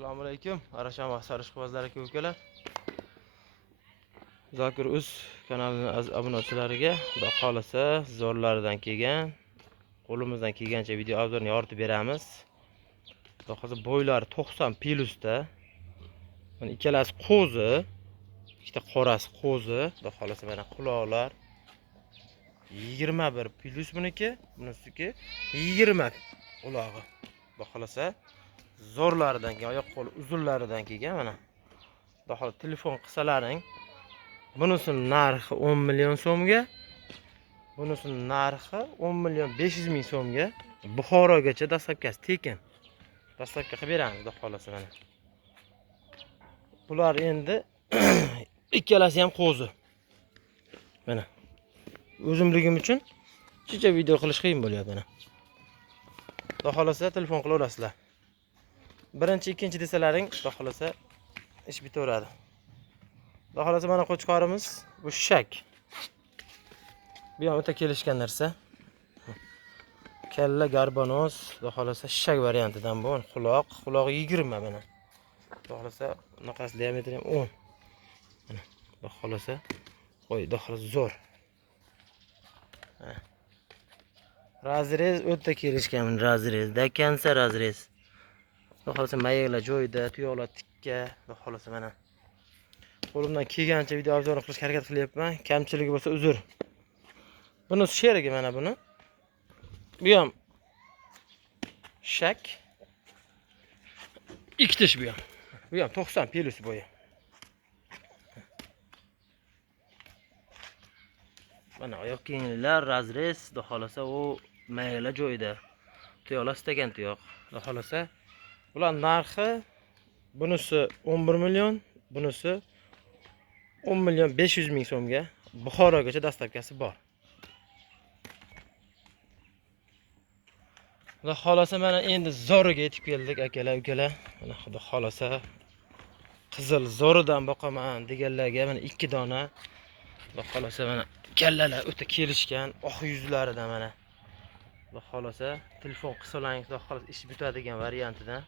Assalomu alaykum. Arasham va sarishqibozlar aka-ukalar. Zokir Uz kanalining obunachilariga xudo xolasa zo'rlaridan kelgan, qo'limizdan kelgancha video obzorni yoritib beramiz. Xudo xolasa bo'ylari 90 plyusda. Mana ikkalasi qo'zi, ikkita qorasi qo'zi. Xudo xolasa mana quloqlar 21 plyus buniki, bunisiki 20 quloqi. Xudo xolasa zo'rlaridan kelgan, oyoq qo'li uzunlaridan kelgan mana. Xudo xolasa telefon qilsalaring, bunisining narxi 10 million so'mga, bunisining narxi 10 million 500 ming so'mga. Buxorogacha dastlabkasi tekin. Dastlabki qilib beramiz, xudo xolasa mana. Bular endi ikkalasi ham qo'zi. Mana. O'zimligim uchun shuncha video qilish qiyin bo'lyapti mana. Xudo xolasa telefon qilaverasizlar. Birinchi, ikkinchi desalaring, xudo xolasa ish bitaveradi. Xudo xolasa mana qo'chqorimiz bu shak. Bu ham o'ta kelishgan narsa. Kalla garbonoz, xudo xolasa shak variantidan bu. Quloq 20 mana. Xudo xolasa bunaqasi diametri ham 10. Mana xudo xolasa qo'y, xudo xolasa zo'r. Razrez o'ta kelishgan, razrezda kansa razrez. Xudo xolasa mayaklar joyida, tuyoqlar tikka, xudo xolasa mana. Qo'limdan kelgancha video obzor qilishga harakat qilyapman. Kamchiligi bo'lsa uzr. Buni sherigi mana buni. Bu ham shak. Ikkitish bu ham. Bu ham 90 plyus bo'yi. Mana oyoq kengliklar, razrez, xudo xolasa u mayaklar joyida. Tuyoqlar istagan tuyoq. Xudo xolasa bular narxi bunisi 11 million, bunisi 10 million 500 ming so'mga. Buxorogacha dastlabkasi bor. Xudo xolasa mana endi zo'riga yetib keldik akalar, ukalar. Mana xudo xolasa qizil zo'ridan boqaman deganlarga mana 2 dona. Xudo xolasa mana kallalar o'ta kelishgan, oq yuzlaridan mana. Xudo xolasa telefon qilsalaring, xudo xolasa ish bitadigan variantidan.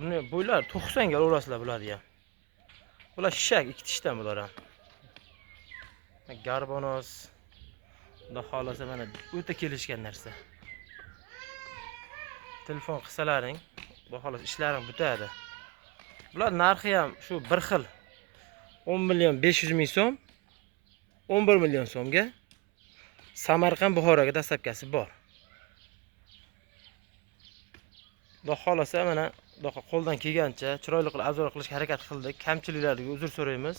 Buni bo'ylar 90 ga olasizlar bularni ham. Bular shak, ikkitishdan bular ham. Garbonoz. Xudo xolasa mana o'ta kelishgan narsa. Telefon qilsalaring, xudo xolasa ishlaring bitadi. Bular narxi ham shu bir xil. 10 million 500 ming so'm, 11 million so'mga. Samarqand, Buxoroga dastlabkasi bor. Xudo xolasa mana qo'ldan kelgancha chiroyli qilib obzor qilishga harakat qildik. Kamchiliklarga uzr so'raymiz.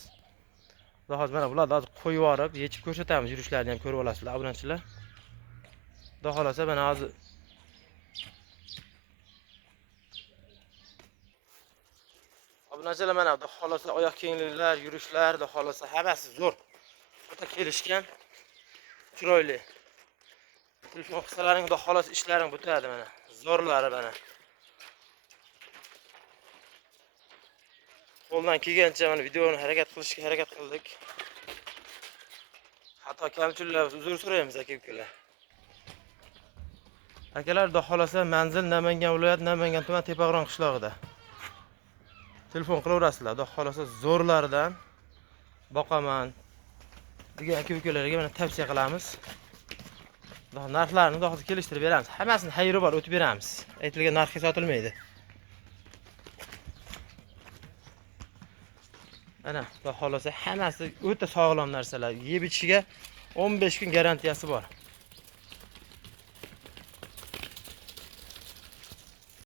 Xudo xolasa mana bularni hozir qo'yib yorib, yechib ko'rsatamiz, yurishlarini ham ko'rib olasizlar, obunachilar. Xudo xolasa mana hozir obunachilar mana xudo xolasa oyoq kengliklar, yurishlar, xudo xolasa hammasi zo'r. O'ta kelishgan, chiroyli. Telefon qilsalaring, xudo xolasa ishlaring bitadi mana. Zo'rlari mana. Qo'ldan kelgancha mana videoni qilishga harakat qildik. Hatto kamchiliklar uzr so'raymiz aka-ukalar. Akalar, xudo xolasa manzil Namangan viloyati Namangan tuman Tepag'ron qishlog'ida. Telefon qilaverasizlar. Xudo xolasa zo'rlaridan boqaman degan aka-ukalarga mana tavsiya qilamiz. Narxlarini xudo xolasa kelishtirib beramiz. Hammasini xayri bor o'tib beramiz. Aytilgan narxga sotilmaydi. Mana xudo xolasa hammasi o'ta sog'lom narsalar. Yeb ichishiga 15 kun garantiyasi bor.